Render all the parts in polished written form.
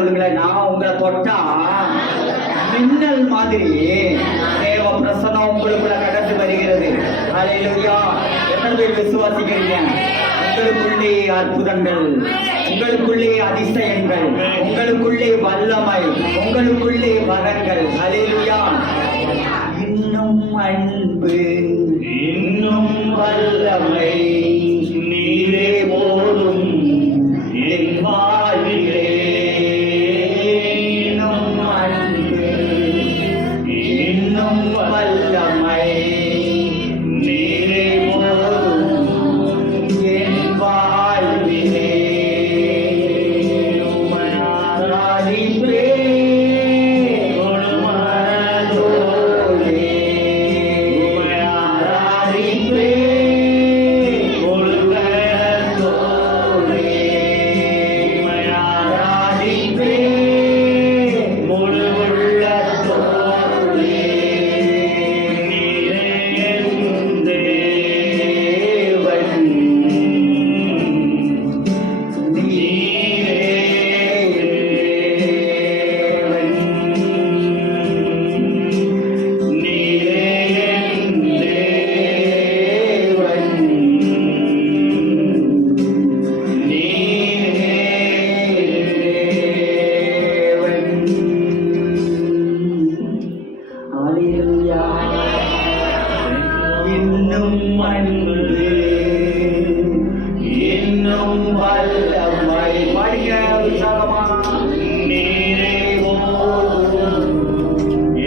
சொல்லுங்களேன், நான் உங்களை தொட்டா மின்னல் மாதிரி தேவ பிரசனம் உங்களுக்குள்ள கடந்து வருகிறது. ஹல்லேலூயா. எத்தனை பேர் விசுவாசிக்கிறீங்க? உங்களுக்குள்ளே அற்புதங்கள், உங்களுக்குள்ளே அதிசயங்கள், உங்களுக்குள்ளே வல்லமை, உங்களுக்குள்ளே வரங்கள். ஹல்லேலூயா. இன்னும் அன்பு, இன்னும் வல்லமை நீரே போதும் என் வாழ்விலே. இன்னும் அன்பு, இன்னும் வல்லமை நீரே போதும் என் வாழ்விலே. உம்மை ஆராதிப்பேன் முழு மனதோடே. உம்மை ஆராதிப்பேன் முழு கரத்தோடே. உம்மை ஆராதிப்பேன் முழு உள்ளத்தோடே. நீரே என் தேவன், நீரே தேவன், நீரே என் தேவன், நீரே தேவன். ஹல்லேலூயா. இன்னும் அன்பு, இன்னும் வல்லமை. பாடுங்க உற்சாகமா. நீரே போதும்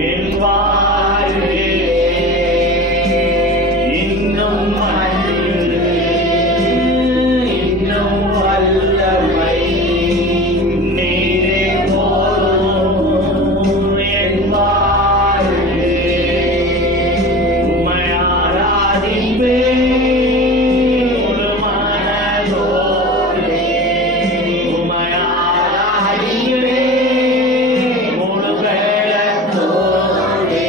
என் வாழ்விலே. இன்னும் அன்பு, இன்னும் வல்லமை நீரே போதும் என் வாழ்விலே. உம்மை ஆராதிப்பேன் முழு மனதோடே. உம்மை ஆராதிப்பேன் முழு பலத்தோடே.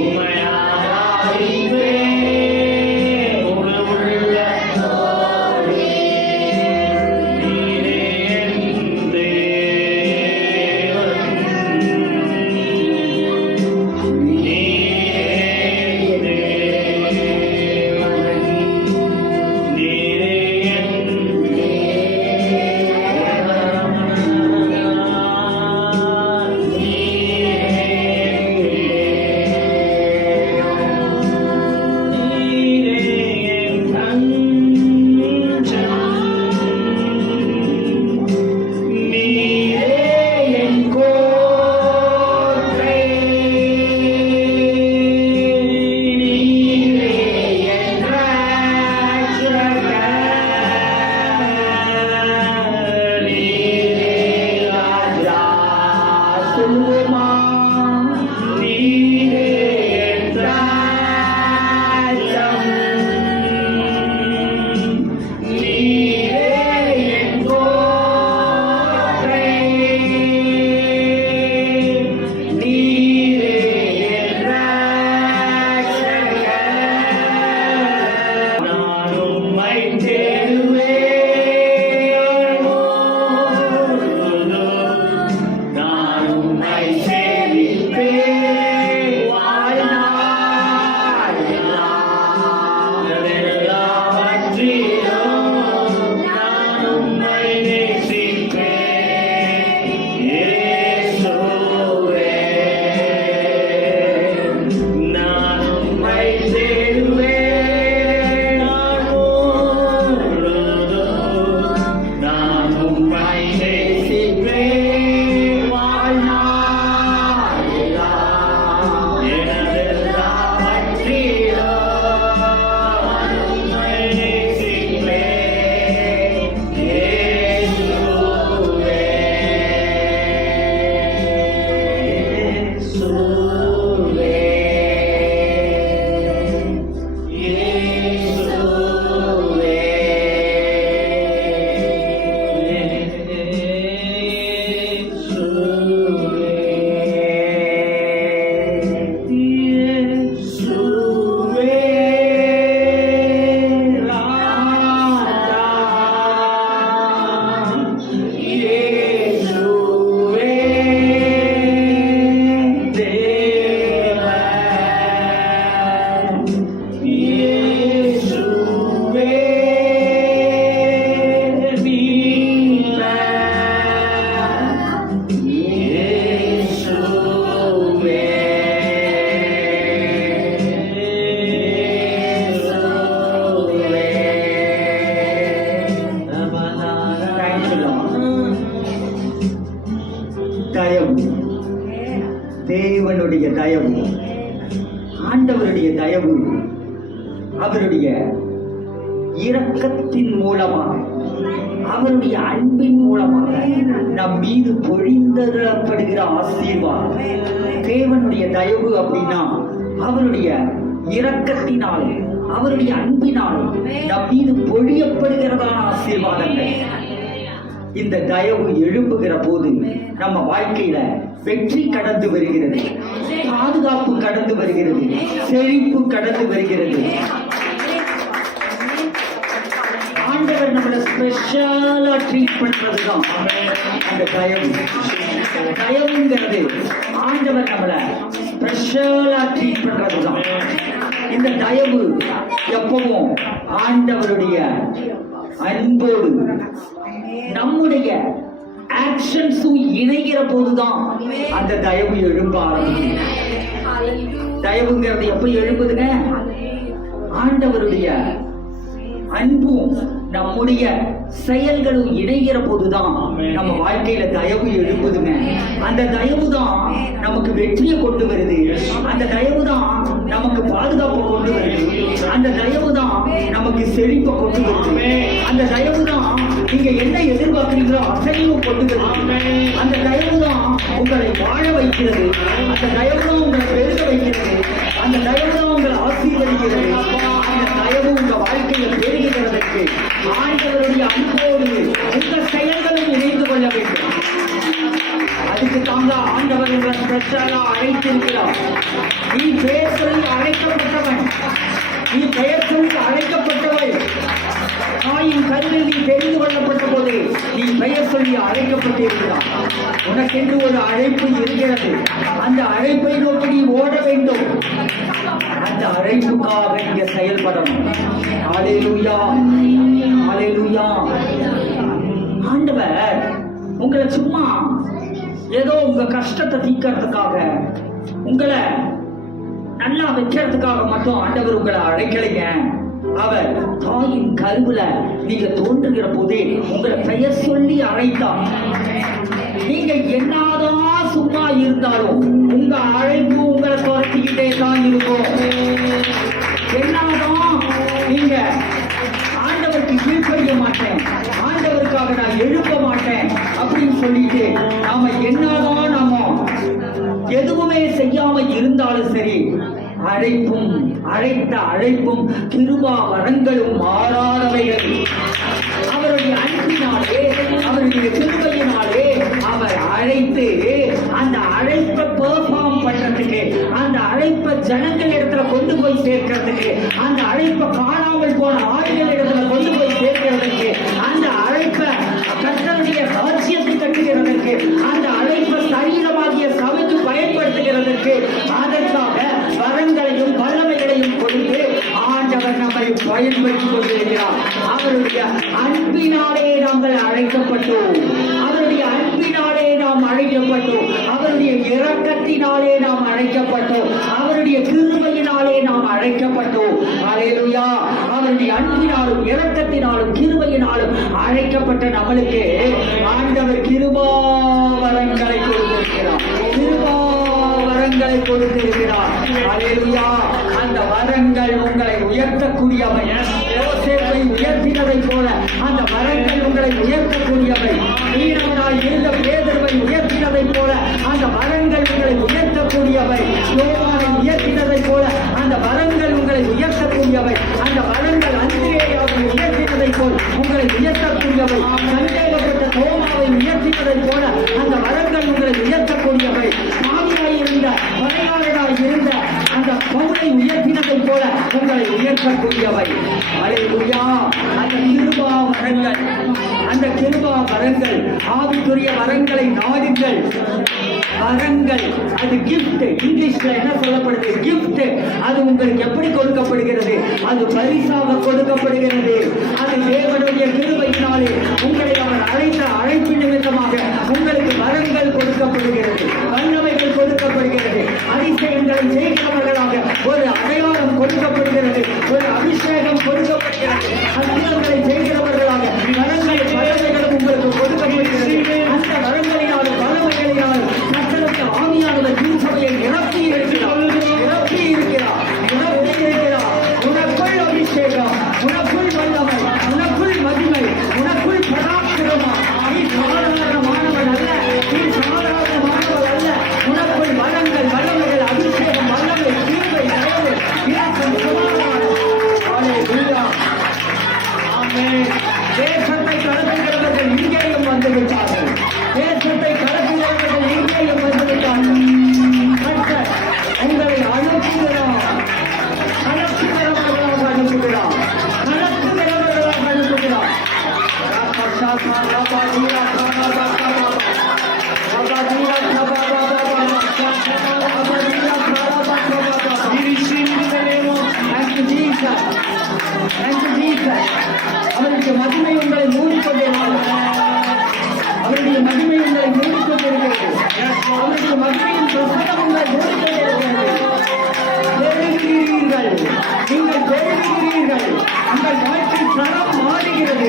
உம்மை ஆராதிப்பேன் முழு உள்ளத்தோடே. நீரே என் தேவன், தயவு, தேவனுடைய தயவு, ஆண்டவருடைய தயவு அவருடைய இரக்கத்தின் மூலமாக, அவருடைய அன்பின் மூலமாக நம் மீது பொழிந்தரப்படுகிற ஆசீர்வாதம். தேவனுடைய தயவு அப்படின்னா அவருடைய இரக்கத்தினாலே, அவருடைய அன்பினாலே நம் மீது பொழியப்படுகிறதான ஆசீர்வாதங்கள். இந்த தயவு எழும்புகிற போது நம்ம வாழ்க்கையில வெற்றி கடந்து வருகிறது, பாதுகாப்பு கடந்து வருகிறது, செழிப்பு கடந்து வருகிறது. ஆண்டவர் நம்மள ஸ்பெஷலா ட்ரீட் பண்றதுதான் அந்த தயவு. தயவுங்கிறது ஆண்டவர் நம்மள ஸ்பெஷலா ட்ரீட் பண்றதுதான். இந்த தயவு எப்பவும் ஆண்டவருடைய அன்போடு நம்முடைய ஆக்ஷன்ஸும் இணைகிற போதுதான் அந்த தயவு எழும்ப ஆரம்பிக்கும். தயவுங்கிறது எப்ப எழும்புதுங்க? ஆண்டவருடைய அன்பும் நம்முடைய செயல்களும் இணைகிற போதுதான் நம்ம வாழ்க்கையில தயவு எழும்புதுங்க. அந்த தயவு தான் நமக்கு வெற்றியை கொண்டு வருது, அந்த தயவு தான் நமக்கு பாதுகாப்பு கொண்டு வருது, அந்த தயவு தான் நமக்கு செழிப்பை கொண்டு வருது, அந்த தயவு தான் நீங்க என்ன எதிர்பார்க்கிறீங்களோ அசைவும் கொண்டு வருது, அந்த தயவு தான் உங்களை வாழ வைக்கிறது, அந்த தயவு தான் உங்களை பெருக வைக்கிறது, அந்த தயவு தான் உங்களை ஆசீர்வதிக்கிறது. அந்த தயவு உங்க வாழ்க்கையை பெருகுகிறதற்கு ஆண்டவருடைய அன்போடு உங்கள் செயல்களும் இணைந்து கொள்ள வேண்டும். அதுக்கு தாங்க ஆண்டவர் உங்களை ஸ்பெஷலா அழைத்திருக்கிறார். நீ பெயர் சொல்லி அழைக்கப்பட்டவன், நீ பெயர் சொல்லி அழைக்கப்பட்டவள். தாயின் கருவில் நீ தெரிந்து கொள்ளப்பட்ட போது நீ பெயர் சொல்லி அழைக்கப்பட்டிருக்கிறார். உனக்கென்று ஒரு அழைப்பு இருக்கிறது. அந்த அழைப்பை நோக்கி நீ ஓட வேண்டும். அந்த அழைப்புக்காக நீங்க செயல்படணும். ஹல்லேலூயா, ஹல்லேலூயா. ஆண்டவர் உங்களை சும்மா ஏதோ உங்க கஷ்டத்தை தீர்க்கறதுக்காக, உங்களை நல்லா வைக்கிறதுக்காக மட்டும் ஆண்டவர் உங்களை அழைக்கலைங்க. அவர் தாயின் கருவுல நீங்க தோன்றுகிற போதே உங்களை பெயர் சொல்லி அழைத்தார். நீங்க என்னதான் சும்மா இருந்தாலும் உங்க அழைப்பு உங்களை துரத்திக்கிட்டே தான் இருக்கும். என்னதான் நீங்க ஆண்டவருக்கு கீழ்ப்படிய மாட்டேன், ஆண்டவருக்காக நான் எழுப்ப மாட்டேன் அப்படின்னு சொல்லிட்டு நாம என்னதான் நாம எதுவுமே செய்யாம இருந்தாலும் சரி, அழைப்பும் அழைத்த அழைப்பும் கிருபா வரங்களும் மாறாதவைகள். அவருடைய அன்பினாலே, அவருடைய கிருபையினாலே அவர் அழைத்து அந்த அழைப்பை பெர்ஃபார்ம் பண்றதுக்கு, அந்த அழைப்பை ஜனங்கள் இடத்துல கொண்டு போய் சேர்க்கிறதுக்கு, அந்த அழைப்பை காணாமல் போன ஆளுகள் இடத்துல கொண்டு போய் சேர்க்கிறதுக்கு, அந்த அழைப்பை கர்த்தருடைய ராஜ்யத்தை கட்டுகிறதற்கு, அந்த அழைப்பை சரீரமாகிய சபைக்கு பயன்படுத்துகிறதற்கு, அதற்காக வரங்களையும் வல்லமைகளையும் கொடுத்து ஆண்டவர் நம்மை பயன்படுத்திக் கொண்டிருக்கிறார். அவருடைய அன்பினாலே நாங்கள் அழைக்கப்பட்டோம், அவருடைய அன்பினாலே நாம் அழைக்கப்பட்டோம், அவருடைய இரக்கத்தினாலே நாம் அழைக்கப்பட்டோம், அவருடைய கிருபையினாலே நாம் அழைக்கப்பட்டோம். ஹல்லேலூயா. அவருடைய அன்பினாலும் இரக்கத்தினாலும் கிருபையினாலும் அழைக்கப்பட்ட நம்மளுக்கு ஆண்டவர் கிருபாவரங்களை கொடுத்திருக்கிறார், கிருபாவரங்களை கொடுத்திருக்கிறார். ஹல்லேலூயா. அந்த வரங்கள் உங்களை உயர்த்தக்கூடியவை. யோசேப்பை உயர்த்தினதை போல அந்த வரங்கள் உங்களை உயர்த்தக்கூடியவை. மீனவனாய் இருந்த பேதுருவை உயர்த்தினதை போல அந்த வரங்கள் உங்களை உயர்த்தக்கூடியவை. யோவானை உயர்த்தினதை போல அந்த வரங்கள் உங்களை உயர்த்தக்கூடியவை. அந்த வரங்கள் அந்திரேயாவை உயர்த்தினதை போல் உங்களை உயர்த்தக்கூடியவை. சந்தேகப்பட்ட தோமாவை உயர்த்தினதை போல அந்த வரங்கள் உங்களை உயர்த்தக்கூடியவை. மாமியாயிருந்த மலையாளராய் இருந்த அந்த பவுலை உயர்த்தினதை போல உங்களை உயர்த்தக்கூடியவை. ஹல்லேலூயா. அந்த கிருபா வரங்கள், அந்த கிருபா வரங்கள், ஆவிக்குரிய வரங்களை நாடுங்கள். வரங்கள் அது கிஃப்ட். இங்கிலீஷ்ல என்ன சொல்லப்படுது? கிஃப்ட். அது உங்களுக்கு எப்படி கொடுக்கப்படுகிறது? அது பரிசாக கொடுக்கப்படுகிறது. அது தேவனுடைய கிருபையினாலே உங்களை அவர் அழைத்த அழைப்பு நிமித்தமாக உங்களுக்கு வரங்கள் கொடுக்கப்படுகிறது, வல்லமைகள் கொடுக்கப்படுகிறது, அதிசயங்களை செய்கிறவர்களாக ஒரு அடையாளம் கொடுக்கப்படுகிறது, ஒரு அபிஷேகம் கொடுக்கப்படுகிறது, அற்புதங்களை செய்கிறவர்களாக வரங்கள் வல்லமைகளும் உங்களுக்கு கொடுக்கப்படுகிறது. அந்த வரங்களினாலும் வல்லமைகளினாலும் மகிமை உங்களை மூடிக்கொண்டிருக்கிறது. அவருடைய மகிமையின் பிரசன்னம் உங்களை மூடிக்கொண்டிருக்கிறது. பெருகுகிறீர்கள், நீங்கள் பெருகுகிறீர்கள். உங்கள் வாழ்க்கை தரம் மாறுகிறது.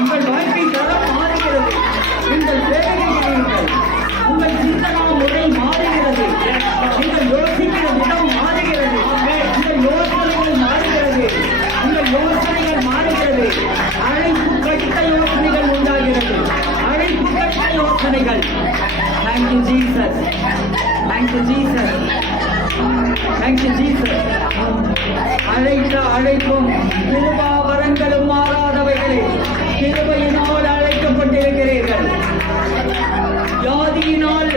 உங்கள் வாழ்க்கை தரம் மாறுகிறது. நீங்கள் பெருகுகிறீர்கள். உங்கள் சிந்தனா முறை மாறுகிறது. நீங்கள் யோசிக்கிற விதம் மாறுகிறது. உங்கள் யோசனைகள் மாறுகிறது. உங்கள் யோசனைகள் மாறுகிறது. அழைப்பு கட்ட யோசனைகள் உண்டாகிறது. அழைப்பு கட்ட யோசனைகள். Thank you, Jesus. Thank you, Jesus. Thank you, Jesus. அழைத்த அழைப்பும் கிருபாவரங்களும் மாறாதவைகளே. கிருபையினால் அழைக்கப்பட்டிருக்கிறீர்கள். வியாதியினால்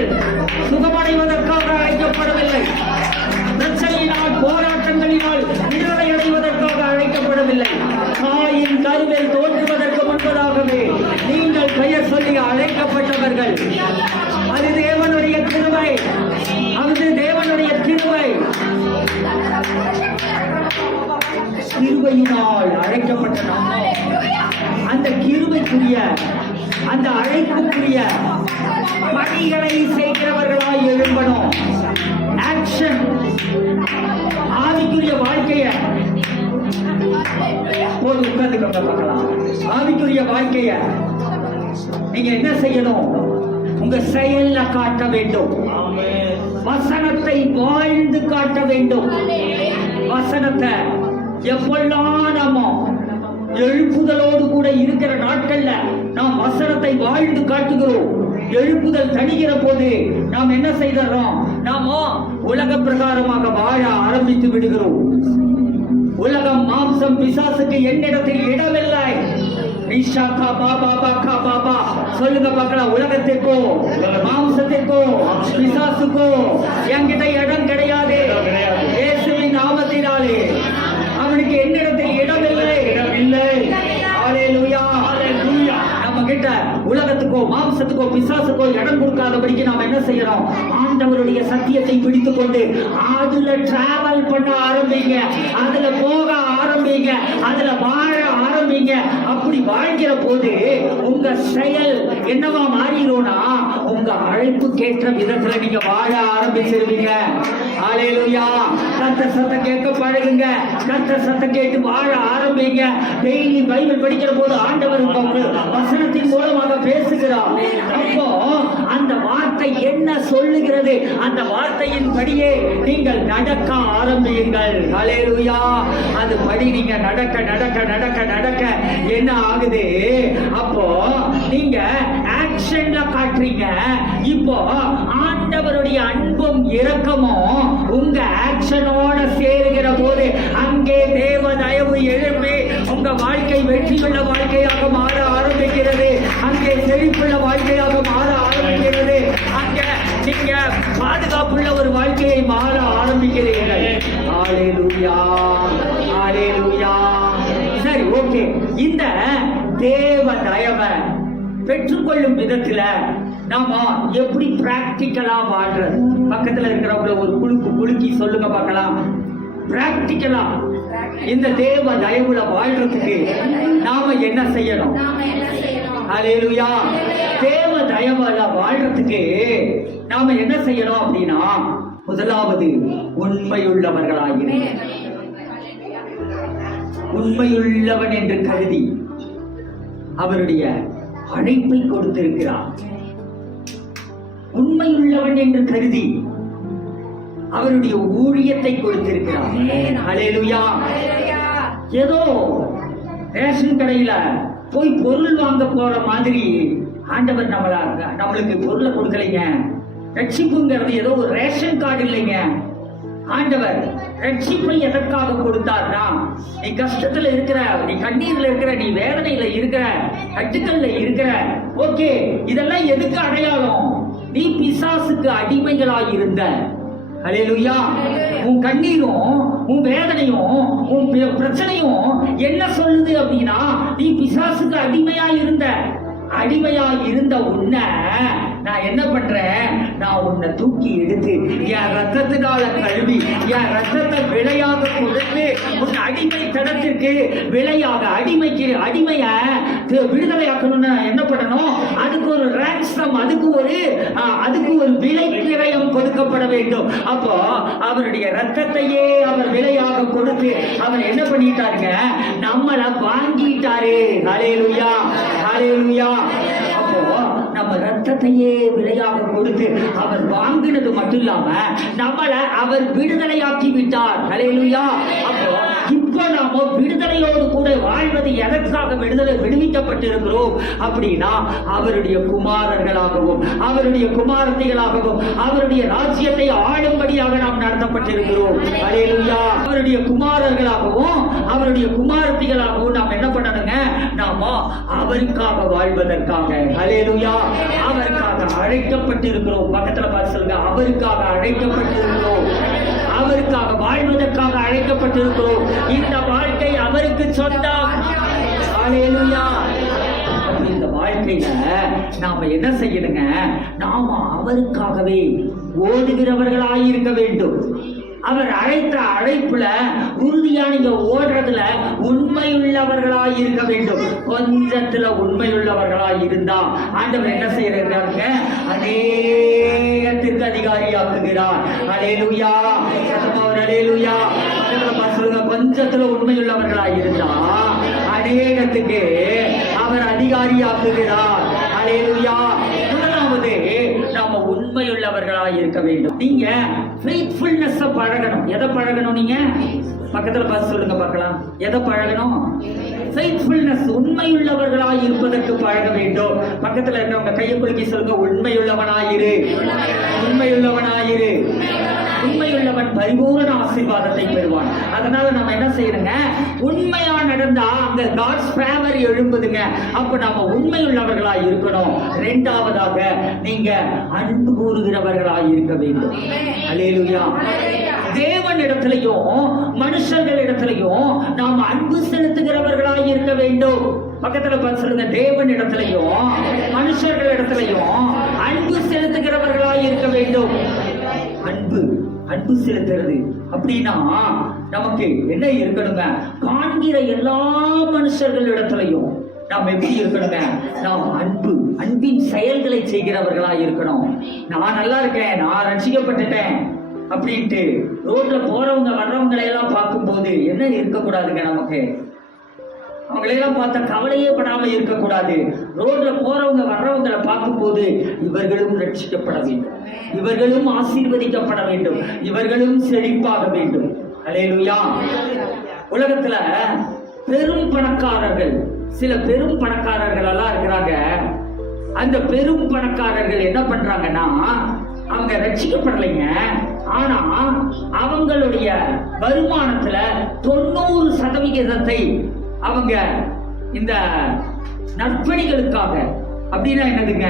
சுகமடைவதற்காக அழைக்கப்படவில்லை. பிரச்சனையினால் போராட்டங்களினால் விடுதலை அடைவதற்காக அழைக்கப்படவில்லை. தாயின் கருவில் தோன்றுவதற்கு முன்பதாகவே நீங்கள் பெயர் சொல்லி அழைக்கப்பட்டவர்கள். அது தேவனுடைய கிருபை. அது தேவனுடைய கிருபை. கிருபையினால் அழைக்கப்பட்ட நாமோ அந்த கிருபைக்குரிய அந்த அழைப்புக்குரிய பணிகளை செய்கிறவர்களாய் எழும்பணும். ஆக்ஷன். ஆவிக்குரிய வாழ்க்கைய போது உட்கார்ந்து கொண்டு பார்க்கலாம். ஆவிக்குரிய வாழ்க்கைய நீங்க என்ன செய்யணும்? உங்க செயல்ல காட்ட வேண்டும். வசனத்தை வாழ்ந்து காட்ட வேண்டும். வசனத்தை எப்பெல்லாம் நாம எழுப்புதலோடு கூட இருக்கிற நாட்கள்ல நாம் வசனத்தை வாழ்ந்து காட்டுகிறோம். எழுப்புதல் தணிகிற போது நாம் என்ன செய்தோம்? நாம உலக பிரகாரமாக வாழ ஆரம்பித்து விடுகிறோம். உலகம், மாம்சம், பிசாசுக்கு என்னிடத்தில் இடமில்லை. சொல்லுங்க பார்க்கலாம். உலகத்திற்கோ மாம்சத்திற்கோ பிசாசுக்கோ என்கிட்ட இடம் கிடையாது. இயேசுவின் நாமத்தினாலே அவனுக்கு என்னிடத்தில் இடமில்லை. ஹல்லேலூயா. நம்ம கிட்ட உலகத்துக்கோ மாம்சத்துக்கோ பிசாசுக்கோ இடம் கொடுக்காதபடிக்கு நாம என்ன செய்யறோம்? ஆண்டவருடைய சத்தியத்தை பிடித்துக் கொண்டு அதுல டிராவல் பண்ண ஆரம்பிங்க. அதுல போக ஆரம்பிங்க. அதுல வாழ ஆரம்பிங்க. அப்படி வாழ்கிற போது உங்க செயல் என்னவா மாறிடும்னா உங்க அழைப்பு கேட்ட விதத்துல நீங்க வாழ ஆரம்பிச்சிருவீங்க. ஹல்லேலூயா. கர்த்தர் சத்தம் கேட்க பழகுங்க. கர்த்தர் சத்தம் கேட்டு வாழ ஆரம்பிங்க. டெய்லி பைபிள் படிக்கிற போது ஆண்டவர் வசனத்தின் மூலமாக பேசுகிறார். அப்போ அந்த வார்த்தை என்ன சொல்லுகிறது? அந்த வார்த்தையின் படியே நீங்கள் நடக்க ஆரம்பியுங்கள். ஹல்லேலூயா. அது படி நீங்க நடக்க நடக்க நடக்க நடக்க என்ன ஆகுது? அப்போ நீங்க ஆக்ஷன்ல காட்டுறீங்க. இப்போ ஆண்டவருடைய அன்பும் இரக்கமும் உங்க ஆக்ஷனோட சேருகிற போது அங்கே தேவ தயவு எழுப்பி உங்க வாழ்க்கை வெற்றியுள்ள வாழ்க்கையாக மாற ஆரம்பிக்கிறது. அங்கே செழிப்புள்ள வாழ்க்கையாக மாற ஆரம்பிக்கிறது. அங்க நீங்க பாதுகாப்புள்ள ஒரு வாழ்க்கையை மாற ஆரம்பிக்கிறீர்கள். ஹல்லேலூயா. ஹல்லேலூயா. சரி, ஓகே. இந்த தேவ தயவை பெற்றுக்கொள்ளும் விதத்துல நாம எப்படி பிராக்டிக்கலா வாழ்றது? பக்கத்துல இருக்கிறவங்கள ஒரு குலுக்கி சொல்லுங்க பார்க்கலாம். பிராக்டிக்கலா இந்த தேவ தயவுல வாழ்றதுக்கு நாம என்ன செய்யணும்? ஹல்லேலூயா. தேவ தயவுல வாழ்றதுக்கு நாம என்ன செய்யணும் அப்படின்னா, முதலாவது உண்மையுள்ளவர்களாகிறேன். உண்மையுள்ளவன் என்று கருதி அவருடைய அழைப்பை கொடுத்திருக்கிறார். உண்மையுள்ளவன் என்று கருதி அவருடைய ஊழியத்தை கொடுத்திருக்கிறார். ஹல்லேலூயா. ஏதோ ரேஷன் கடையில போய் பொருள் வாங்க போற மாதிரி ஆண்டவர் நம்மளுக்கு பொருளை கொடுக்கலைங்க. ரட்சிப்புங்கிறது ஏதோ ஒரு ரேஷன் கார்டு இல்லைங்க. ஆண்டவர் ரட்சிப்பை எதற்காக கொடுத்தார்னா, நீ கஷ்டத்துல இருக்கிற, நீ கண்ணீர்ல இருக்கிற, நீ வேதனையில இருக்கிற, கட்டுக்கள்ல இருக்கிற, ஓகே, இதெல்லாம் எதுக்கு அடையாளம்? நீ பிசாசுக்கு அடிமைகளாய் இருந்த. ஹல்லேலூயா. உன் கண்ணீரும் உன் வேதனையும் உன் பிரச்சனையும் என்ன சொல்லுது அப்படின்னா, நீ பிசாசுக்கு அடிமையா இருந்த. அடிமையா இருந்த உன்னை நான் என்ன பண்றேன்? நான் உன்னை தூக்கி எடுத்து என் ரத்தத்தினால கழுவி என் ரத்தத்தை விலையாக கொடுத்து உன் அடிமைத்தனத்திற்கு விலையாக அடிமைய விடுதலையாக்கணும்னு என்ன பண்ணணும்? அதுக்கு ஒரு ransom, அதுக்கு ஒரு விலை கிரயம் கொடுக்கப்பட வேண்டும். அப்போ அவருடைய ரத்தத்தையே அவர் விலையாக கொடுத்து அவர் என்ன பண்ணிட்டாருங்க? நம்மள வாங்கிட்டாரு. ஹல்லேலூயா, ஹல்லேலூயா. அப்போ நம்ம ரத்தத்தையே விலையாக கொடுத்து அவர் வாங்கினது மட்டும் இல்லாம நம்மள அவர் விடுதலையாக்கி விட்டார். ஹல்லேலூயா. அப்போ இப்ப நாம விடுதலையோடு கூட வாழ்வது எதற்காக விடுவிக்கப்பட்டிருக்கிறோம் அப்படின்னா அவருடைய குமாரர்களாகவும் அவருடைய குமாரத்திகளாகவும் அவருடைய ராஜ்யத்தை ஆளும்படியாக நாம் நடத்தப்பட்டிருக்கிறோம். ஹல்லேலூயா. அவருடைய குமாரர்களாகவும் அவருடைய குமாரத்திகளாகவும் நாம் என்ன பண்ணணுங்க? நாம அவருக்காக வாழ்வதற்காக, ஹல்லேலூயா, அவருக்காக அழைக்கப்பட்டிருக்கிறோம். பக்கத்துல பார்த்து சொல்லுங்க, அவருக்காக அழைக்கப்பட்டிருக்கிறோம், அவருக்காக வாழ்வதற்காக அழைக்கப்பட்டிருக்கிறோம். இந்த வாழ்க்கை அவருக்கு சொந்தம். ஹல்லேலூயா. இந்த வாழ்க்கையில நாம என்ன செய்யணுங்க? நாம அவருக்காகவே ஓடுகிறவர்களாய் இருக்க வேண்டும். அவர் அழைத்த அழைப்புல உறுதியா நீங்க ஓடுறதுல உண்மையுள்ளவர்களாய் இருக்க வேண்டும். கொஞ்சத்துல உண்மையுள்ளவர்களாய் இருந்தா ஆண்டவர் என்ன செய்யறாங்க? அநேகத்திற்கு அதிகாரியாக்குகிறார். ஹல்லேலூயா, ஹல்லேலூயா. சொல்லுங்க, கொஞ்சத்துல உண்மையுள்ளவர்களாய் இருந்தா அநேகத்துக்கு அவர் அதிகாரியாக்குகிறார். ஹல்லேலூயா. முதலாவது நாம உண்மையுள்ளவர்களாய் இருக்க வேண்டும். நீங்க ஃபெய்த்ஃபுல்னஸ் பழகணும். எதை பழகணும்? நீங்க பக்கத்துல பார்த்து சொல்லுங்க பார்க்கலாம். எதை பழகணும்? ஃபெய்த்ஃபுல்னஸ், உண்மையுள்ளவர்களாய் இருப்பதற்கு பழக வேண்டும். பக்கத்துல இருக்கிறவங்க கையை குலுக்கி சொல்லுங்க, உண்மையுள்ளவனாயிரு, உண்மையுள்ளவனாயிரு. உண்மையுள்ளவன் பரிபூரண ஆசீர்வாதத்தை பெறுவான். அதனால நம்ம என்ன செய்யணுங்க? உண்மையா நடந்தா அங்க காட்ஸ் ஃபேவர் எழும்புதுங்க. அப்ப நாம உண்மையுள்ளவர்களாய் இருக்கணும். இரண்டாவதாக நீங்க அன்பு கூறுகிறவர்களாய் இருக்க வேண்டும். ஹல்லேலூயா. தேவன் இடத்திலையும் மனுஷர்கள் இடத்திலையும் நாம் அன்பு செலுத்துகிறவர்களாய் இருக்க வேண்டும். பக்கத்துல பார்த்து சொல்லுங்க, தேவன் இடத்திலையும் மனுஷர்கள் இடத்திலையும் அன்பு செலுத்துகிறவர்களாய் இருக்க வேண்டும். அன்பு செலுத்துறது அப்படின்னா நமக்கு என்ன இருக்கணுங்க? காண்கிற எல்லா மனுஷர்கள் இடத்திலையும் நாம் எப்படி இருக்கணுங்க? நாம் அன்பின் செயல்களை செய்கிறவர்களா இருக்கணும். நான் நல்லா இருக்கேன், நான் ரட்சிக்கப்பட்டுட்டேன் அப்படின்ட்டு ரோட்ல போறவங்க வர்றவங்களை எல்லாம் பார்க்கும் போது என்ன இருக்கக்கூடாதுங்க? நமக்கு அவங்களையெல்லாம் பார்த்த கவலையே படாம இருக்கக்கூடாது. ரோட்ல போறவங்க வர்றவங்களை பார்க்கும் போது இவர்களும் ரட்சிக்கப்பட வேண்டும், இவர்களும் ஆசீர்வதிக்கப்பட வேண்டும், இவர்களும் செழிப்பாக வேண்டும். ஹல்லேலூயா. உலகத்துல பெரும் பணக்காரர்கள், சில பெரும் பணக்காரர்கள் எல்லாம் இருக்கிறாங்க. அந்த பெரும் பணக்காரர்கள் என்ன பண்றாங்கன்னா, அவங்க ரட்சிக்கப்படலைங்க. ஆனா அவங்களுடைய வருமானத்துல 90% அவங்க இந்த நற்பணிகளுக்காக, அப்படின்னா என்னதுங்க?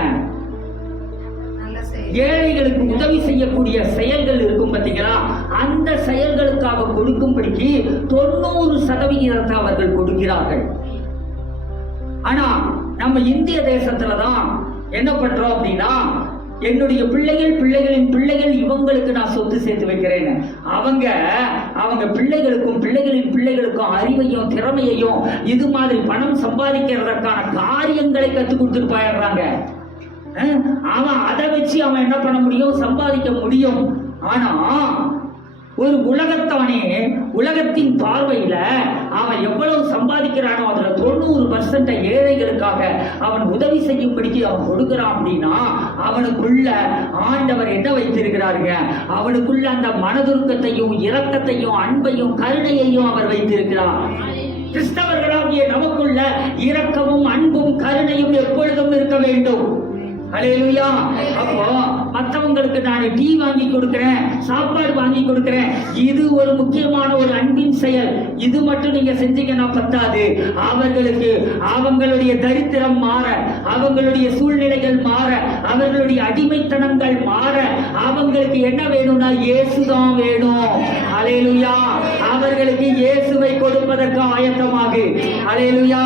ஏழைகளுக்கு உதவி செய்யக்கூடிய செயல்கள் இருக்கும் பார்த்தீங்களா, அந்த செயல்களுக்காக கொடுக்கும்படிக்கு 90% அவர்கள் கொடுக்கிறார்கள். ஆனா நம்ம இந்திய தேசத்துலதான் என்ன பண்றோம் அப்படின்னா, என்னுடைய பிள்ளைகளின் பிள்ளைகள் இவங்களுக்கு நான் சொத்து சேர்த்து வைக்கிறேன்னு அவங்க பிள்ளைகளின் பிள்ளைகளுக்கும் அறிவையும் திறமையையும் இது மாதிரி பணம் சம்பாதிக்கிறதற்கான காரியங்களை கற்றுக் கொடுத்துட்டு போயிடுறாங்க. அவன் அதை வச்சு அவன் என்ன பண்ண முடியும்? சம்பாதிக்க முடியும். ஆனா ஒரு உலகத்தின் பார்வையில அவன் எவ்வளவு சம்பாதிக்கிறானோ அதுல 90% ஏழைகளுக்காக அவன் உதவி செய்யும்படிக்கு அவன் கொடுக்கிறான். அப்படின்னா அவனுக்குள்ள ஆண்டவர் என்ன வைத்திருக்கிறாருங்க? அவனுக்குள்ள அந்த மனதுருக்கத்தையும் இரக்கத்தையும் அன்பையும் கருணையையும் அவர் வைத்திருக்கிறார். கிறிஸ்தவர்களாகிய நமக்குள்ள இரக்கமும் அன்பும் கருணையும் எப்பொழுதும் இருக்க வேண்டும். ஹல்லேலூயா. அப்போ மற்றவங்களுக்கு நான் டீ வாங்கி கொடுக்கிறேன், சாப்பாடு வாங்கி கொடுக்கிறேன், இது ஒரு முக்கியமான ஒரு அன்பின் செயல். இது மட்டும் நீங்க செஞ்சீங்கன்னா பத்தாது. அவங்களுக்கு அவங்களுடைய தரித்திரம் மாற, அவங்களுடைய சூழ்நிலைகள் மாற, அவர்களுடைய அடிமைத்தனங்கள் மாற அவங்களுக்கு என்ன வேணும்னா இயேசுதான் வேணும். ஹல்லேலூயா. அவர்களுக்கு இயேசுவை கொடுப்பதற்கு ஆயத்தமாகு. ஹல்லேலூயா.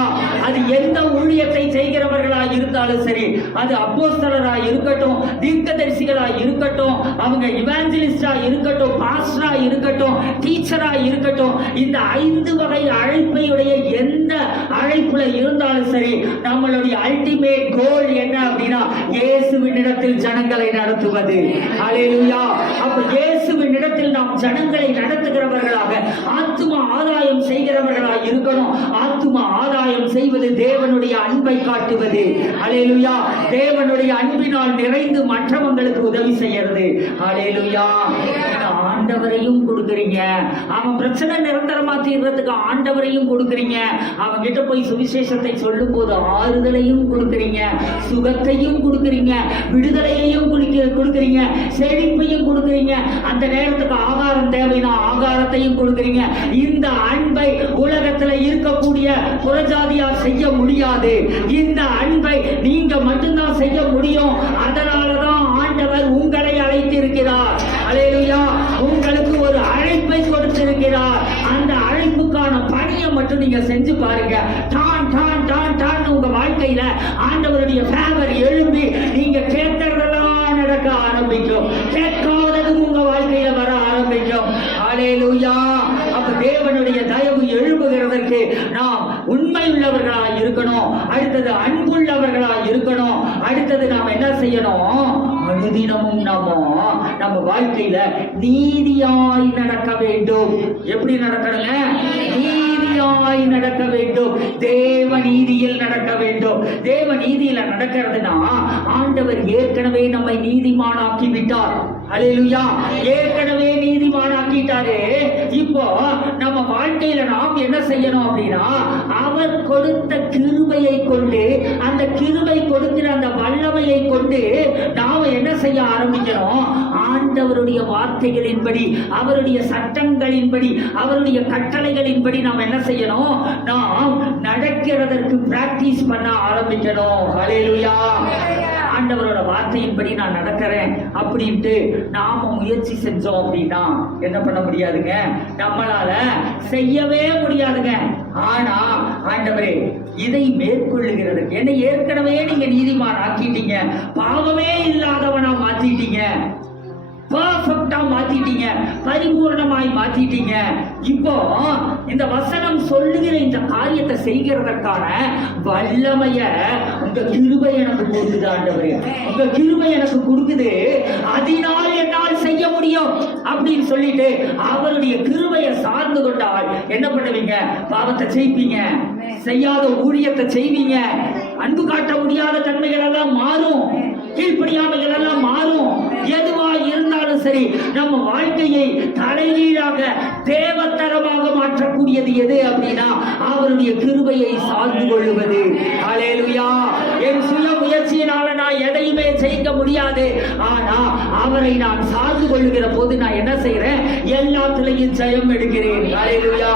அது எந்த ஊழியத்தை செய்கிறவர்களாக இருந்தாலும் சரி, அது அப்போஸ்தலர்களாக அப்போஸ்தலரா இருக்கட்டும், தீர்க்கதரிசிகளா இருக்கட்டும், அவங்க இவாஞ்சலிஸ்டா இருக்கட்டும், பாஸ்டரா இருக்கட்டும், டீச்சரா இருக்கட்டும், இந்த 5 வகை அழைப்பையுடைய எந்த அழைப்புல இருந்தாலும் சரி, நம்மளுடைய அல்டிமேட் கோல் என்ன அப்படின்னா இயேசுவின் இடத்தில் ஜனங்களை நடத்துவது. ஹல்லேலூயா. அப்ப இயேசுவின் இடத்தில் நாம் ஜனங்களை நடத்துகிறவர்களாக, ஆத்தும ஆதாயம் செய்கிறவர்களாக இருக்கணும். ஆத்தும ஆதாயம் செய்வது தேவனுடைய அன்பை காட்டுவது. ஹல்லேலூயா. தேவனுடைய அன்பினால் நிறைந்து மற்றவங்களுக்கு உதவி செய்யறது. ஹல்லேலூயா. ஆண்டவரையும் கொடுக்குறீங்க. அவன் பிரச்சனை நிரந்தரமா தீர்றதுக்கு ஆண்டவரையும் கொடுக்குறீங்க. அவன் கிட்ட போய் சுவிசேஷத்தை சொல்லும் போது ஆறுதலையும் கொடுக்குறீங்க, சுகத்தையும் கொடுக்குறீங்க, விடுதலையையும் கொடுக்குறீங்க, செழிப்பையும் கொடுக்குறீங்க. அந்த நேரத்துக்கு ஆகாரம் தேவைன்னா ஆகாரத்தையும் கொடுக்குறீங்க. இந்த அன்பை உலகத்துல இருக்கக்கூடிய புறஜாதியார் செய்ய முடியாது. இந்த அன்பை நீங்க மட்டும்தான் செய்ய முடியும். அதனாலதான் ஆண்டவர் உங்களை அழைத்திருக்கிறார். அல்லேலூயா. உங்களுக்கு ஒரு அழைப்பை கொடுத்திருக்கிறார். அந்த அழைப்புக்கான பணியை மட்டும் நீங்க செஞ்சு பாருங்க. டான் டான் டான் டான் உங்க வாழ்க்கையில ஆண்டவருடைய ஃபேவர் எழும்பி நீங்க கேட்கறதெல்லாம் நடக்க ஆரம்பிக்கும். கேட்காததும் உங்க வாழ்க்கையில வர ஆரம்பிக்கும். அல்லேலூயா. அப்ப தேவனுடைய தயவு எழும்புகிறதற்கு நாம் உண்மை உள்ளவர்களாய் இருக்கணும். அடுத்தது அன்புள்ளவர்களாய் இருக்கணும். அடுத்தது நாம் என்ன செய்யணும்? அனுதினமும் நம்ம வாழ்க்கையில நீதியாய் நடக்க வேண்டும். எப்படி நடக்கணுங்க? நீதியாய் நடக்க வேண்டும். தேவ நீதியில் நடக்க வேண்டும். தேவ நீதியில நடக்கிறதுனா ஆண்டவர் ஏற்கனவே நம்மை நீதிமானாக்கி விட்டார். அல்லேலூயா. ஏற்கனவே நீதிமானாக்கிட்டாரு. இப்போ நம்ம வாழ்க்கையில நாம் என்ன செய்யணும் அப்படின்னா, அவர் கொடுத்த கிருபையை கொண்டு, அந்த கிருபை கொடுக்கிற அந்த வல்லமையை கொண்டு நாம என்ன செய்ய ஆரம்பிக்கணும்? ஆண்டவருடைய வார்த்தைகளின்படி, அவருடைய சட்டங்களின்படி, அவருடைய கட்டளைகளின்படி நாம் என்ன செய்யணும்? நாம் நடக்கிறதற்கு பிராக்டிஸ் பண்ண ஆரம்பிக்கணும். ஹல்லேலூயா. ஆண்டவரோட வார்த்தையின்படி நான் நடக்கிறேன் அப்படின்ட்டு நாம முயற்சி செஞ்சோம் அப்படின்னா என்ன பண்ண முடியாதுங்க? நம்மளால செய்யவே முடியாதுங்க. ஆனா ஆண்டவரே, இதை மேற்கொள்ளுகிறது என்னை ஏற்கனவே நீங்க நீதிமான் ஆக்கிட்டீங்க, பாவமே இல்லாதவனா மாத்திட்டீங்க, பர்ஃபெக்ட்டா மாத்திட்டீங்க, பரிபூர்ணமாய் மாத்திட்டீங்க. இப்போ இந்த வசனம் சொல்லுகிற இந்த காரியத்தை செய்கிறதற்கான வல்லமைய உங்க கிருபை எனக்கு கொடுக்குது ஆண்டவரே. உங்க கிருபை எனக்கு கொடுக்குது, அதனால் என்னால் செய்ய முடியும் அப்படின்னு சொல்லிட்டு அவருடைய கிருபையை சார்ந்து கொண்டால் என்ன பண்ணுவீங்க? பாவத்தை செய்வீங்க, செய்யாத ஊழியத்தை செய்வீங்க, அன்பு காட்ட முடியாத தன்மைகள் எல்லாம் மாறும், கீழ்ப்படியாமைகள் எல்லாம் மாறும். எதுவா இருந்தாலும் சரி, நம்ம வாழ்க்கையை தலைகீழாக தேவத்தரமாக மாற்றக்கூடியது எது அப்படின்னா அவருடைய கிருபையை சார்ந்து கொள்ளுவது. ஹல்லேலூயா. என் சுய முயற்சியினால நான் எதையுமே செய்ய முடியாது. ஆனா அவரை நான் சார்ந்து கொள்ளுகிற போது நான் என்ன செய்யறேன்? எல்லாத்திலையும் ஜெயம் எடுக்கிறேன். ஹல்லேலூயா.